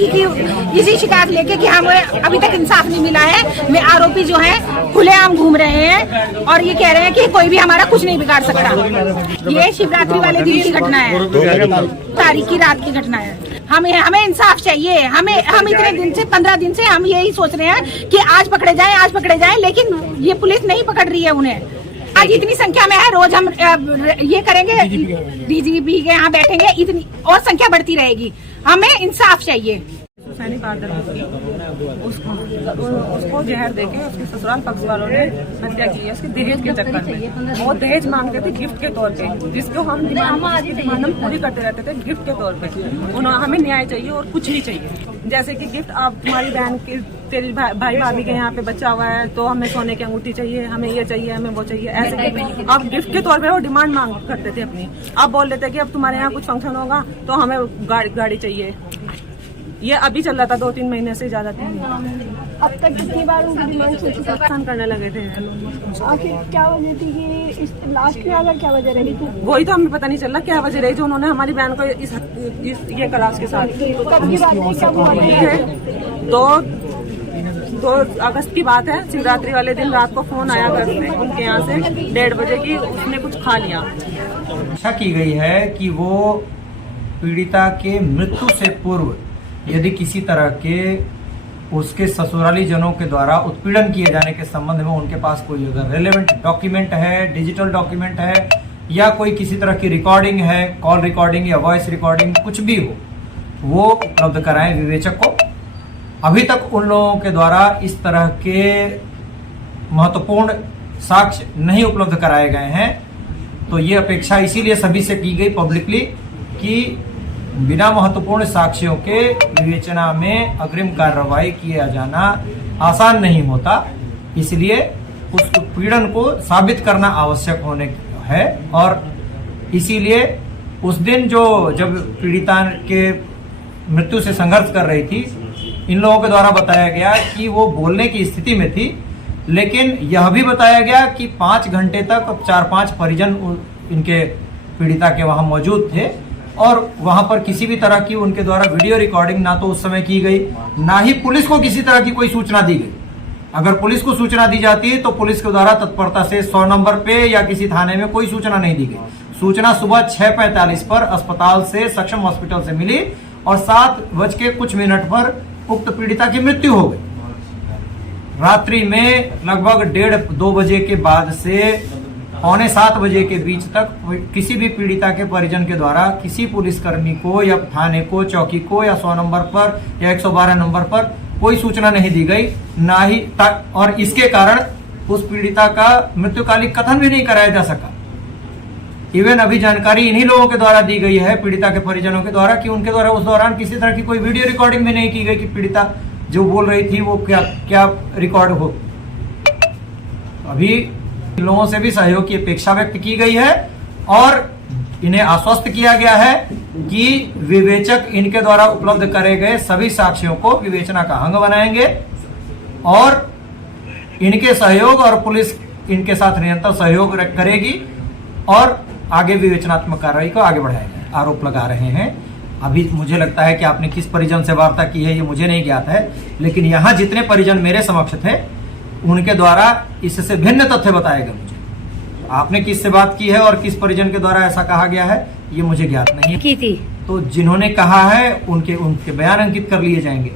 इसी शिकायत लेके कि हमें अभी तक इंसाफ नहीं मिला है। मैं आरोपी जो है खुलेआम घूम रहे हैं और ये कह रहे हैं कि कोई भी हमारा कुछ नहीं बिगाड़ सकता। ये शिवरात्रि वाले दिन की घटना है, तारीख की रात की घटना है। हमें इंसाफ चाहिए। हम इतने दिन से 15 दिन से हम यही सोच रहे हैं कि आज पकड़े जाएं, लेकिन ये पुलिस नहीं पकड़ रही है उन्हें। आज इतनी संख्या में है, रोज हम ये करेंगे, डीजीपी के यहाँ बैठेंगे, इतनी और संख्या बढ़ती रहेगी। हमें इंसाफ चाहिए। सैनिक उसको जहर देके उसके ससुराल पक्ष वालों ने हत्या की है, उसके दहेज के चक्कर में। वो दहेज मांगते थे गिफ्ट के तौर पे, जिसको हम डिमांड पूरी करते रहते थे गिफ्ट के तौर पे। हमें न्याय चाहिए और कुछ नहीं चाहिए। जैसे कि गिफ्ट, आप तुम्हारी बहन की, तेरी भाई भाभी के यहाँ पे बच्चा हुआ है तो हमें सोने की अंगूठी चाहिए, हमें ये चाहिए, हमें वो चाहिए, ऐसे आप गिफ्ट के तौर पे वो डिमांड मांग करते थे अपनी। आप बोल देते कि अब तुम्हारे यहाँ कुछ फंक्शन होगा तो हमें गाड़ी चाहिए। ये अभी चल रहा था 2-3 महीने से ज्यादा। अब तक कितनी बार उनकी डिमांड पसंद करने लगे थे। आखिर क्या वजह थी कि इस लास्ट में अगर क्या वजह रही थी? वही तो हमें पता नहीं चल रहा क्या वजह रही जो उन्होंने हमारी बहन को ये करा उसके साथ। कब की बात है, कब हुआ है? 2 अगस्त की बात है। शिवरात्रि वाले दिन रात को फोन आया करते उनके यहाँ से 1:30 बजे की, उसने कुछ खा लिया। आशा की गई है कि वो पीड़िता के मृत्यु से पूर्व यदि किसी तरह के उसके ससुराली जनों के द्वारा उत्पीड़न किए जाने के संबंध में उनके पास कोई अगर रेलेवेंट डॉक्यूमेंट है, डिजिटल डॉक्यूमेंट है या कोई किसी तरह की रिकॉर्डिंग है, कॉल रिकॉर्डिंग या वॉइस रिकॉर्डिंग, कुछ भी हो, वो उपलब्ध कराएं विवेचक को। अभी तक उन लोगों के द्वारा इस तरह के महत्वपूर्ण साक्ष्य नहीं उपलब्ध कराए गए हैं। तो ये अपेक्षा इसीलिए सभी से की गई पब्लिकली कि बिना महत्वपूर्ण साक्ष्यों के विवेचना में अग्रिम कार्रवाई किया जाना आसान नहीं होता। इसलिए उस उत्पीड़न को साबित करना आवश्यक होने है और इसीलिए उस दिन जब पीड़िता के मृत्यु से संघर्ष कर रही थी, इन लोगों के द्वारा बताया गया कि वो बोलने की स्थिति में थी, लेकिन यह भी बताया गया कि 5 घंटे तक 4-5 परिजन इनके पीड़िता के वहां मौजूद थे और वहां पर किसी भी तरह की उनके द्वारा वीडियो रिकॉर्डिंग ना तो उस समय की गई, ना ही पुलिस को किसी तरह की कोई सूचना दी गई। अगर पुलिस को सूचना दी जाती तो पुलिस के द्वारा तत्परता से 100 नंबर पे या किसी थाने में कोई सूचना नहीं दी गई। सूचना सुबह 6:45 पर अस्पताल से, सक्षम हॉस्पिटल से मिली और 7:00 पर उक्त पीड़िता की मृत्यु हो गई। रात्रि में लगभग 1:30-2 बजे के बाद से 6:45 बजे के बीच तक किसी भी पीड़िता के परिजन के द्वारा किसी पुलिसकर्मी को या थाने को, चौकी को या 100 नंबर पर या 112 नंबर पर कोई सूचना नहीं दी गई, ना ही और इसके कारण उस पीड़िता का मृत्युकालिक कथन भी नहीं कराया जा सका। इवन अभी जानकारी इन्हीं लोगों के द्वारा दी गई है, पीड़िता के परिजनों के द्वारा, कि उनके द्वारा उस दौरान किसी तरह की कोई वीडियो रिकॉर्डिंग भी नहीं की गई कि पीड़िता जो बोल रही थी वो क्या रिकॉर्ड हो। अभी लोगों से भी सहयोग की अपेक्षा व्यक्त की गई है और इन्हें आश्वस्त किया गया है कि विवेचक इनके द्वारा उपलब्ध करे गए सभी साक्ष्यों को विवेचना का अंग बनाएंगे और इनके सहयोग और पुलिस इनके साथ निरंतर सहयोग करेगी और आगे विवेचनात्मक कार्रवाई को आगे बढ़ाएगा। आरोप लगा रहे हैं। अभी मुझे लगता है कि आपने किस परिजन से वार्ता की है ये मुझे नहीं ज्ञात है, लेकिन यहाँ जितने परिजन मेरे समक्ष थे उनके द्वारा इससे भिन्न तथ्य बताए गए मुझे। आपने किससे बात की है और किस परिजन के द्वारा ऐसा कहा गया है ये मुझे ज्ञात नहीं है। की थी तो जिन्होंने कहा है उनके बयान अंकित कर लिए जाएंगे।